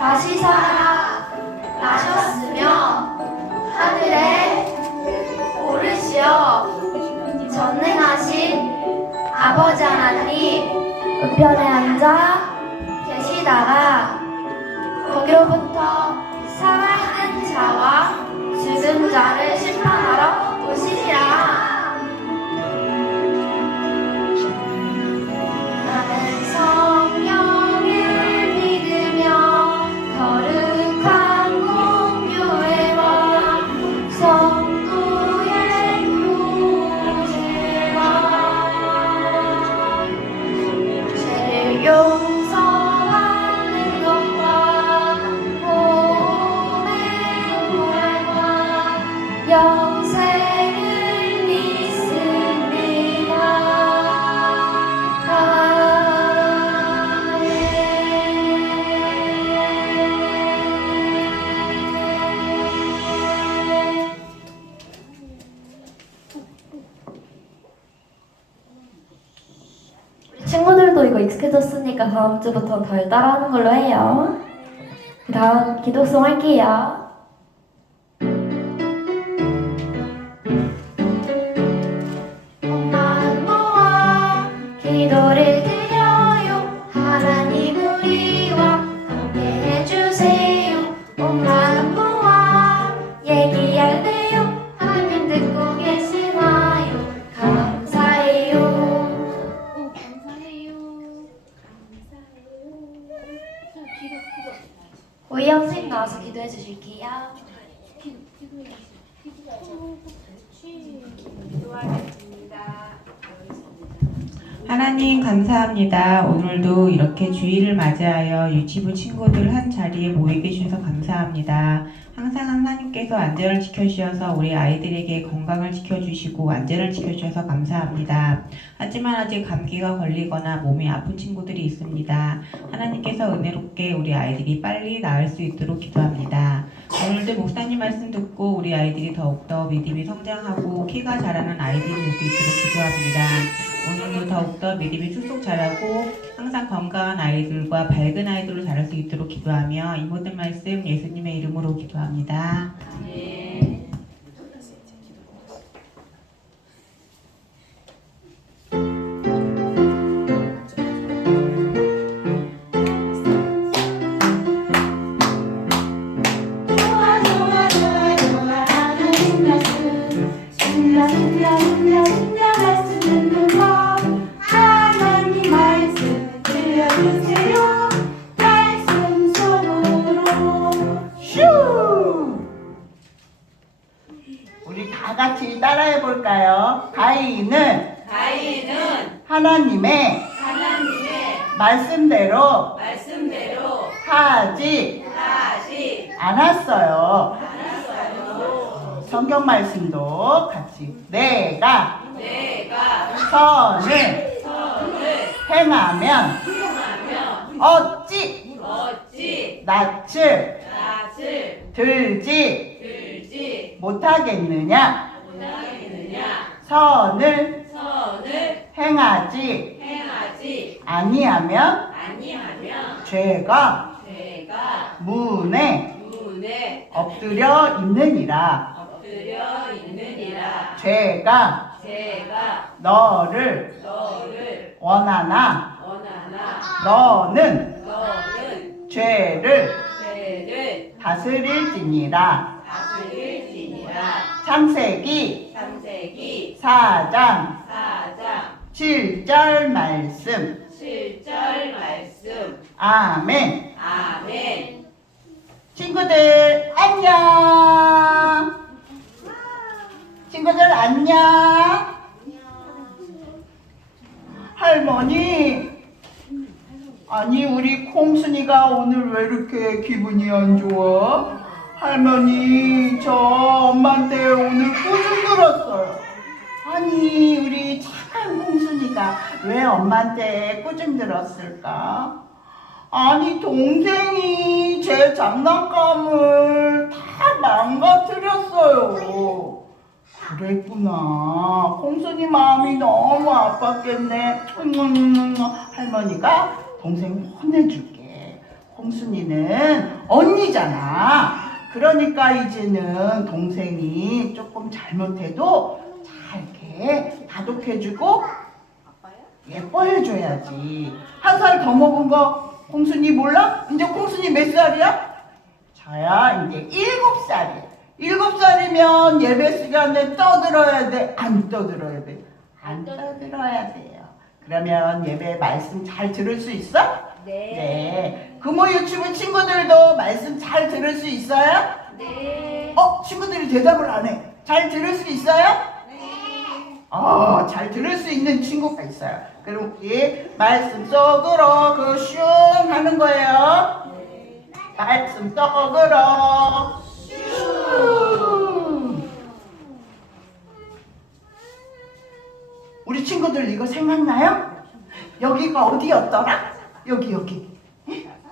다시 살아 나셨으며 하늘에 오르시어. 전능하신 아버지 하나님 우편에 앉아 계시다가 거기로부터 살아있는 자와 죽은 자를 심판하러 오시리라 다음 주부터 덜 따라하는 걸로 해요. 그 다음 기독송 할게요. 주일을 맞이하여 유치부 친구들 한 자리에 모이게 주셔서 감사합니다. 항상 하나님께서 안전을 지켜주셔서 우리 아이들에게 건강을 지켜주시고 안전을 지켜주셔서 감사합니다. 하지만 아직 감기가 걸리거나 몸이 아픈 친구들이 있습니다. 하나님께서 은혜롭게 우리 아이들이 빨리 나을 수 있도록 기도합니다. 오늘도 목사님 말씀 듣고 우리 아이들이 더욱더 믿음이 성장하고 키가 자라는 아이들이 될 수 있도록 기도합니다. 오늘도 더욱더 믿음이 쑥쑥 자라고 항상 건강한 아이들과 밝은 아이들로 자랄 수 있도록 기도하며 이 모든 말씀 예수님의 이름으로 기도합니다. 좋 행하면 어찌 낯을 들지 들지 못하겠느냐? 선을 행하지 아니하면 죄가 문에. 엎드려 있느니라 죄가 죄가 너를 너를 원하나 원하나 너는 너는 죄를 죄를 다스릴지니라. 다스릴지니라 창세기 창세기 4장 4장 7절 말씀. 7절 말씀 아멘. 아멘 친구들 안녕. 친구들 안녕. 할머니. 아니 우리 콩순이가 오늘 왜 이렇게 기분이 안 좋아? 할머니 저 엄마한테 오늘 꾸중 들었어요. 아니 우리 착한 콩순이가 왜 엄마한테 꾸중 들었을까? 아니 동생이 제 장난감을 다 망가뜨렸어요. 그랬구나. 콩순이 마음이 너무 아팠겠네. 음, 할머니가 동생 혼내줄게. 홍순이는 언니잖아. 그러니까 이제는 동생이 조금 잘못해도 잘 이렇게 다독해주고 예뻐해줘야지. 한 살 더 먹은 거 홍순이 몰라? 이제 홍순이 몇 살이야? 저야 이제 일곱 살이야. 일곱 살이면 예배 시간에 떠들어야 돼? 안 떠들어야 돼? 안 떠들어야 돼요. 그러면 예배 말씀 잘 들을 수 있어? 네. 금호 유치부 친구들도 말씀 잘 들을 수 있어요? 네. 어, 친구들이 대답을 안 해. 잘 들을 수 있어요? 어, 잘 들을 수 있는 친구가 있어요. 그럼 우리 말씀 속으로 그슝 하는 거예요. 말씀 속으로 슝. 우리 친구들 이거 생각나요? 여기가 어디였더라? 여기 여기.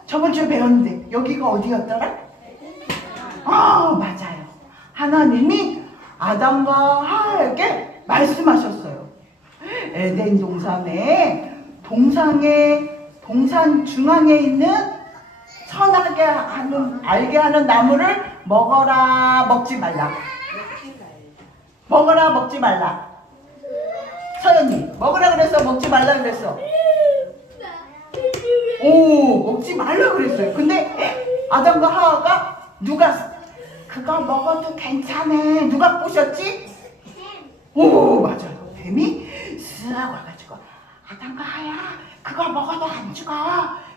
저번 주에 배웠는데 여기가 어디였더라? 아 맞아요. 하나님이 아담과 하와에게 말씀하셨어요. 에덴 동산에 동상에 동산 중앙에 있는 선하게 하는 알게 하는 나무를 먹어라 먹지 말라. 먹어라 먹지 말라. 서연이 먹으라 그래서 먹지 말라 그랬어. 오 먹지 말라 그랬어요. 근데 아담과 하와가 누가 그거 먹어도 괜찮아 누가 꼬셨지? 오 맞아요. 뱀이 쓱 와가지고 아담과 하야 그거 먹어도 안 죽어.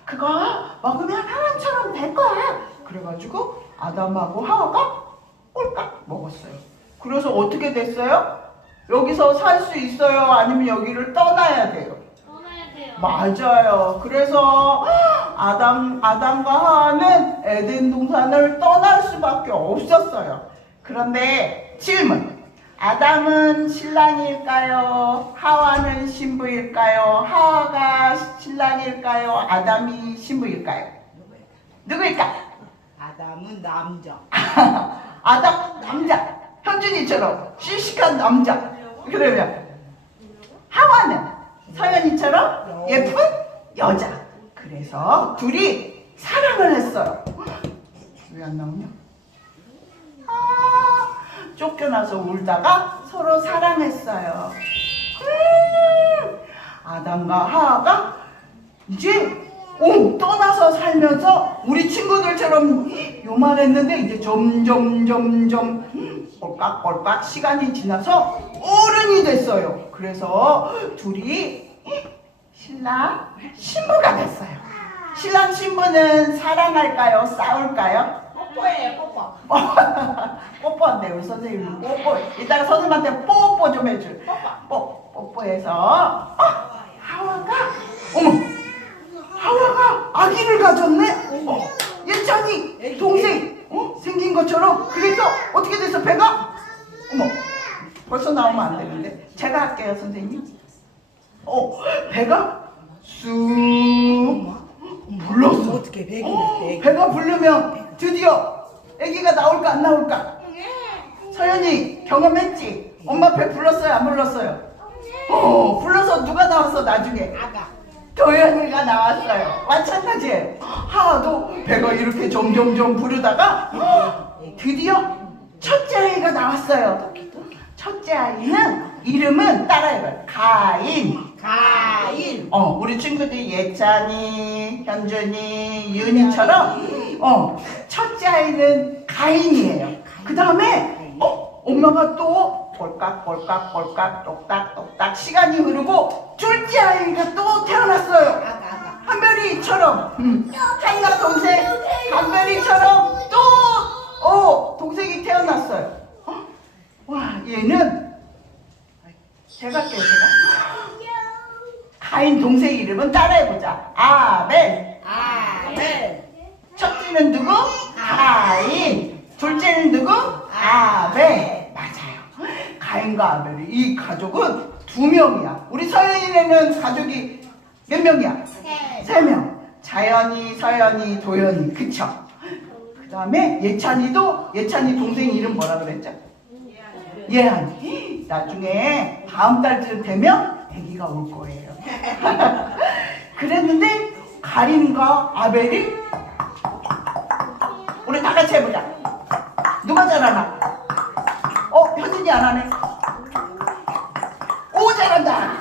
그거 먹으면 하나처럼 될 거야. 그래가지고 아담하고 하와가 꼴깍 먹었어요. 그래서 어떻게 됐어요? 여기서 살 수 있어요? 아니면 여기를 떠나야 돼요? 떠나야 돼요. 맞아요. 그래서 아담 아담과 하와는 에덴 동산을 떠날 수밖에 없었어요. 그런데 질문. 아담은 신랑일까요? 하와는 신부일까요? 하와가 신랑일까요? 아담이 신부일까요? 누구일까? 아담은 남자. 아담 남자. 현준이처럼 씩씩한 남자. 그러면 하와는 서연이처럼 예쁜 여자. 그래서 둘이 사랑을 했어요. 왜 안 나오냐? 아, 쫓겨나서 울다가 서로 사랑했어요. 음, 아담과 하와가 이제 오, 떠나서 살면서 우리 친구들처럼 요만했는데 이제 점점 점점 꼴깍꼴깍 시간이 지나서 어른이 됐어요. 그래서 둘이 신랑 신부가 됐어요. 신랑 신부는 사랑할까요? 싸울까요? 뽀뽀해 뽀뽀. 뽀뽀한대 우리 선생님은 뽀뽀. 이따가 선생님한테 뽀뽀 좀 해줘 뽀뽀. 뽀뽀해서. 어? 하와가? 어머. 하와가 아기를 가졌네? 어, 예찬이 동생 어? 생긴 것처럼. 그래서 어떻게 됐어 배가? 어머. 벌써 나오면 안 되는데. 제가 할게요 선생님. 어 배가 쑥. 불렀어. 어떻게 배기 어, 배 배가 부르면 드디어 아기가 나올까 안 나올까? 서연이 경험했지? 엄마 배 불렀어요 안 불렀어요? 어 불러서 누가 나왔어 나중에? 아가. 도연이가 나왔어요 마찬가지예요 하도 배가 이렇게 점점점 부르다가 드디어 첫째 아이가 나왔어요 첫째 아이는 이름은 따라해봐요 가인 가인. 어, 우리 친구들이 예찬이, 현준이, 윤이처럼 어, 첫째 아이는 가인이에요. 그 다음에 어, 엄마가 또 볼깍 볼깍 볼깍 똑딱 똑딱 시간이 흐르고 둘째 아이가 또 태어났어요. 아가 아가. 한별이처럼 음, 한나 동생 한별이처럼 또 어, 동생이 태어났어요. 어? 와 얘는 제가 할게요 제가 가인 동생 이름은 따라해보자 아벨 아벨. 첫째는 누구? 가인 둘째는 누구? 아벨 맞아요 가인과 아벨이 이 가족은 두 명이야 우리 서연이네는 가족이 몇 명이야? 세 명. 자연이, 서연이, 도연이. 그쵸? 그 다음에 예찬이도, 예찬이 동생 이름 뭐라 그랬죠? 예한이. 나중에 다음 달쯤 되면 아기가 올 거예요. 그랬는데 가린과 아벨이 같이 해보자. 누가 잘하나? 어, 현진이 안 하네. 오, 잘한다.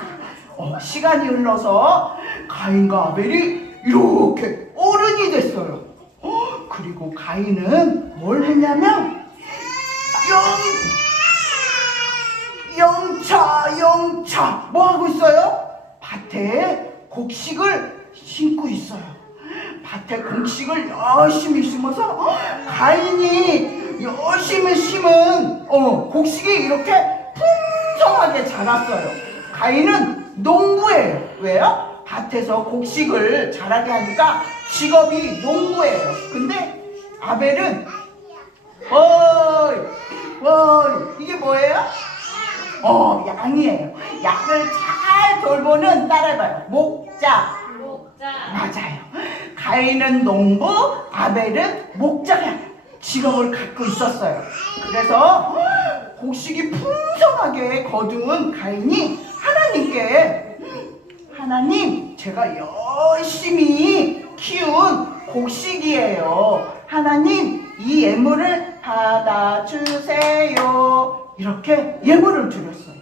어, 시간이 흘러서 가인과 아벨이 이렇게 어른이 됐어요. 어, 그리고 가인은 뭘 했냐면 영 영차 영차 뭐 하고 있어요? 밭에 곡식을 심고 있어요. 밭에 곡식을 열심히 심어서 어, 가인이 열심히 심은 어, 곡식이 이렇게 풍성하게 자랐어요. 가인은 농부예요. 왜요? 밭에서 곡식을 자라게 하니까 직업이 농부예요. 근데 아벨은 어이 어이 이게 뭐예요? 어 양이에요. 양을 잘 돌보는 따라해봐요. 목자. 맞아요. 가인은 농부, 아벨은 목자야. 직업을 갖고 있었어요. 그래서 곡식이 풍성하게 거둔 가인이 하나님께 하나님 제가 열심히 키운 곡식이에요. 하나님 이 예물을 받아주세요. 이렇게 예물을 드렸어요.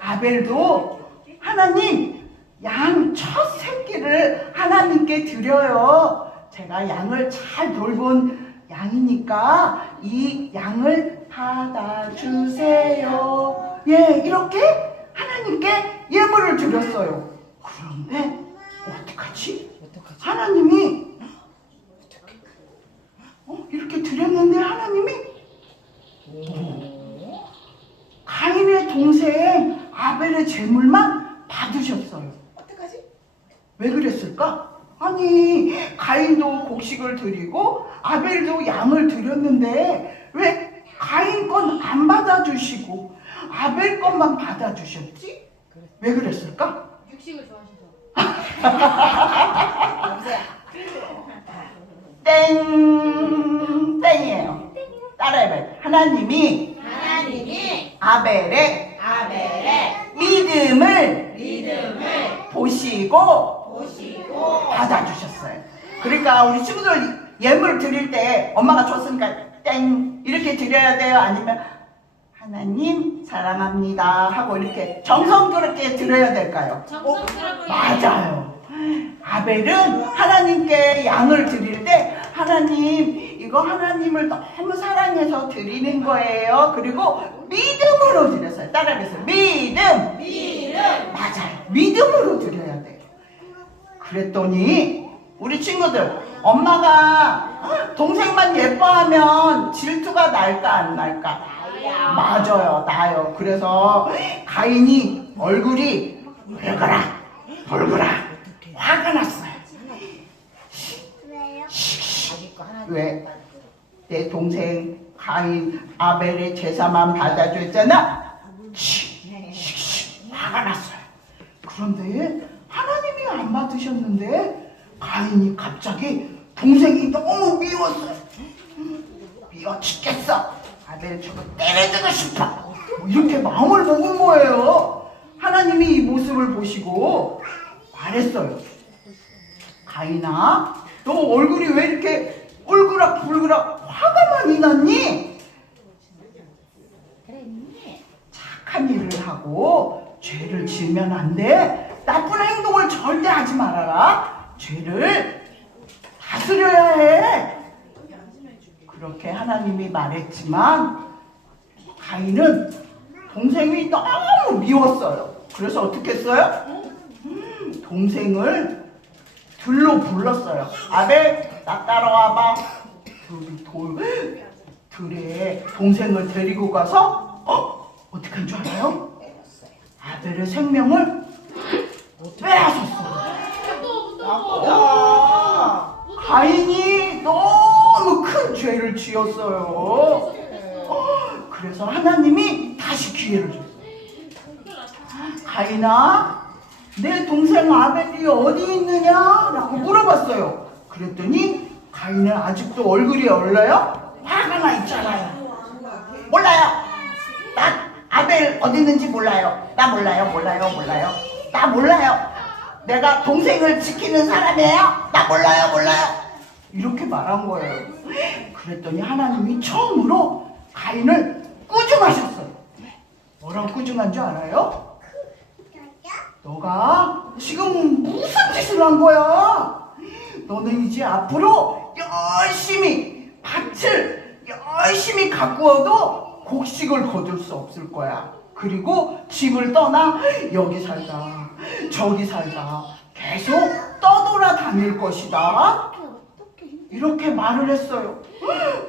아벨도 하나님 양 첫 새끼를 하나님께 드려요. 제가 양을 잘 돌본 양이니까 이 양을 받아주세요. 예, 이렇게 하나님께 예물을 드렸어요. 그런데 어떡하지? 하나님이 어, 이렇게 드렸는데 하나님이 가인의 동생 아벨의 재물만 받으셨어요. 어떡하지? 왜 그랬을까? 아니 가인도 곡식을 드리고 아벨도 양을 드렸는데 왜 가인 건 안 받아주시고 아벨 것만 받아주셨지? 왜 그랬을까? 육식을 좋아하셔서. 땡 땡이에요. 따라해봐요. 하나님이 하나님이 아벨의 아벨의 믿음을 믿음을 보시고 보시고 받아주셨어요. 그러니까 우리 친구들 예물 드릴 때 엄마가 줬으니까 땡 이렇게 드려야 돼요. 아니면 하나님 사랑합니다 하고 이렇게 정성스럽게 드려야 될까요? 정성스럽게. 맞아요. 아벨은 하나님께 양을 드릴 때 하나님 이거 하나님을 너무 사랑해서 드리는 거예요. 그리고 믿음으로 드렸어요. 따라해보세요. 믿음. 믿음 맞아요. 믿음으로 드려야 돼요. 그랬더니 우리 친구들 엄마가 동생만 예뻐하면 질투가 날까 안 날까? 맞아요, 나요. 그래서 가인이 얼굴이 붉어라, 붉어라, 화가 났어요. 왜? 내 동생 가인 아벨의 제사만 받아줬잖아. 치, 치, 치, 화가 났어요. 그런데 하나님이 안 받으셨는데 가인이 갑자기 동생이 너무 미웠어요. 미워 죽겠어. 아벨 저거 때려주고 싶어. 뭐 이렇게 마음을 먹은 거예요. 하나님이 이 모습을 보시고 말했어요. 가인아, 너 얼굴이 왜 이렇게 꿀그락 불그락 화가 많이 났니? 그랬니? 착한 일을 하고 죄를 지으면 안 돼. 나쁜 행동을 절대 하지 말아라. 죄를 다스려야 해. 그렇게 하나님이 말했지만 가인은 동생이 너무 미웠어요. 그래서 어떻게 했어요? 음, 동생을 들로 불렀어요. 아벨, 나 따라와봐. 둘이 돌, 들에 동생을 데리고 가서, 어? 어떻게 한 줄 알아요? 아벨의 생명을 빼앗았어요. 나쁘다 가인이 너무 큰 죄를 지었어요. 어, 그래서 하나님이 다시 기회를 줬어요. 가인아, 내 동생 아벨이 어디 있느냐? 라고 물어봤어요. 그랬더니 가인은 아직도 얼굴이 얼려요? 화가 나 있잖아요. 몰라요. 나 아벨 어디 있는지 몰라요. 나 몰라요, 몰라요, 몰라요. 나 몰라요. 내가 동생을 지키는 사람이에요? 나 몰라요, 몰라요. 이렇게 말한 거예요. 그랬더니 하나님이 처음으로 가인을 꾸중하셨어요. 뭐라고 꾸중한 줄 알아요? 너가 지금 무슨 짓을 한 거야? 너는 이제 앞으로 열심히 밭을 열심히 가꾸어도 곡식을 거둘 수 없을 거야. 그리고 집을 떠나 여기 살다 저기 살다 계속 떠돌아 다닐 것이다. 이렇게 말을 했어요.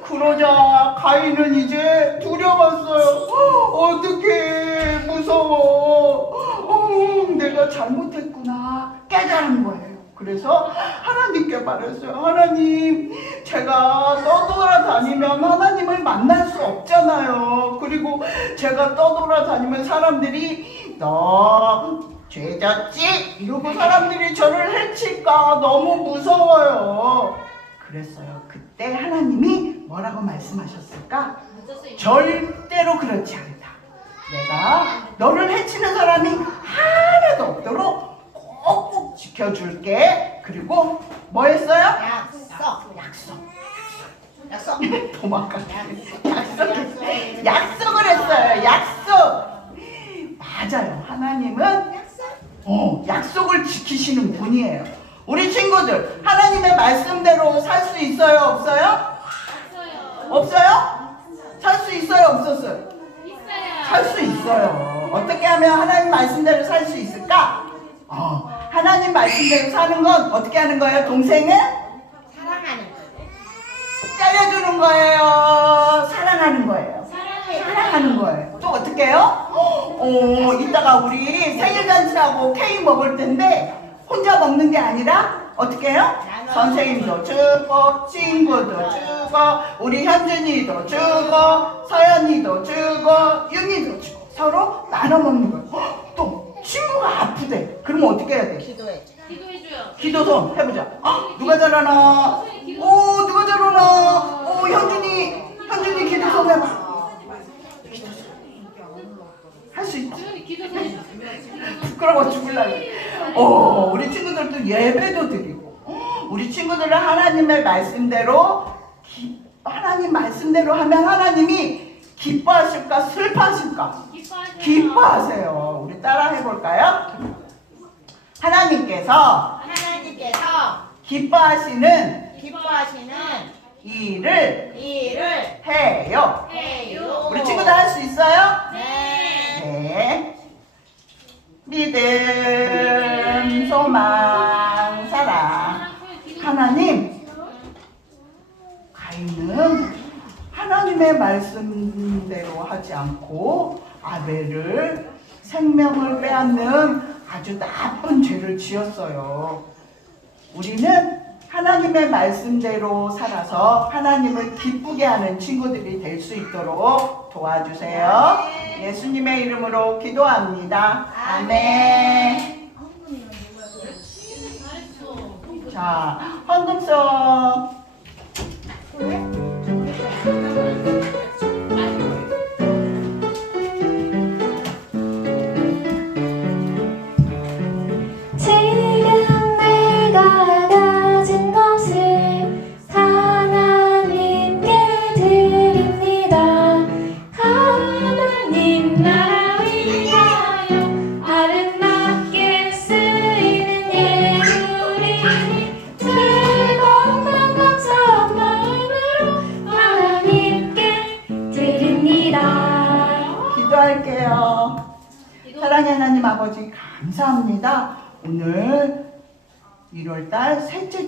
그러자 가인은 이제 두려웠어요. 어떻게 무서워. 어, 내가 잘못했구나. 깨달은 거예요. 그래서 하나님께 말했어요. 하나님, 제가 떠돌아 다니면 하나님을 만날 수 없잖아요. 그리고 제가 떠돌아 다니면 사람들이 너 죄졌지? 이러고 사람들이 저를 해칠까 너무 무서워요. 그랬어요. 그때 하나님이 뭐라고 말씀하셨을까? 절대로 그렇지 않다. 내가 너를 해치는 사람이 하나도 없도록 꼭꼭 지켜줄게. 그리고 뭐 했어요? 약속. 약속. 약속. 도망갔어. 약속. 약속을 했어요. 약속. 맞아요. 하나님은 어, 약속을 지키시는 분이에요. 우리 친구들, 하나님의 말씀대로 살 수 있어요? 없어요? 없어요? 살 수 있어요? 없었어요? 살 수 있어요. 어떻게 하면 하나님 말씀대로 살 수 있을까? 어, 하나님 말씀대로 사는 건 어떻게 하는 거예요? 동생은 사랑하는 거. 잘려주는 거예요. 사랑하는 거예요. 사랑하는 거예요. 또 어떻게 해요? 어, 이따가 우리 생일 잔치하고 케이크 먹을 텐데 혼자 먹는 게 아니라 어떻게 해요? 선생님도 주고 친구도 주고 우리 현준이도 주고 서연이도 주고 윤이도 주고 서로 나눠 먹는 거예요. 헉, 또 친구가 아프대. 그러면 어떻게 해야 돼? 기도해. 기도손 해보자. 어, 누가 잘하나? 오, 누가 잘하나? 오, 현준이, 현준이 기도손 해봐. 할 수 있다. 부끄러워 죽을라. 오, 우리 친구들도 예배도 드리고, 우리 친구들은 하나님의 말씀대로, 기, 하나님 말씀대로 하면 하나님이 기뻐하실까, 슬퍼하실까? 기뻐하세요. 우리 따라 해볼까요? 하나님께서 하나님께서 기뻐하시는 기뻐하시는 일을 일을 해요. 해요. 우리 친구들 할 수 있어요? 네. 네. 믿음, 소망, 사랑. 하나님, 가인은 하나님의 말씀대로 하지 않고 아벨을 생명을 빼앗는 아주 나쁜 죄를 지었어요. 우리는 하나님의 말씀대로 살아서 하나님을 기쁘게 하는 친구들이 될 수 있도록 도와주세요. 예수님의 이름으로 기도합니다. 아멘. 자, 헌금송.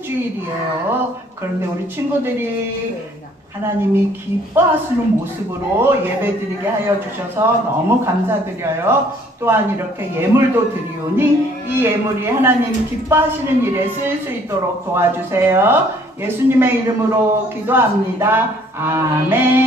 주일이에요. 그런데 우리 친구들이 하나님이 기뻐하시는 모습으로 예배 드리게 하여 주셔서 너무 감사드려요. 또한 이렇게 예물도 드리오니 이 예물이 하나님 기뻐하시는 일에 쓰일 수 있도록 도와주세요. 예수님의 이름으로 기도합니다. 아멘.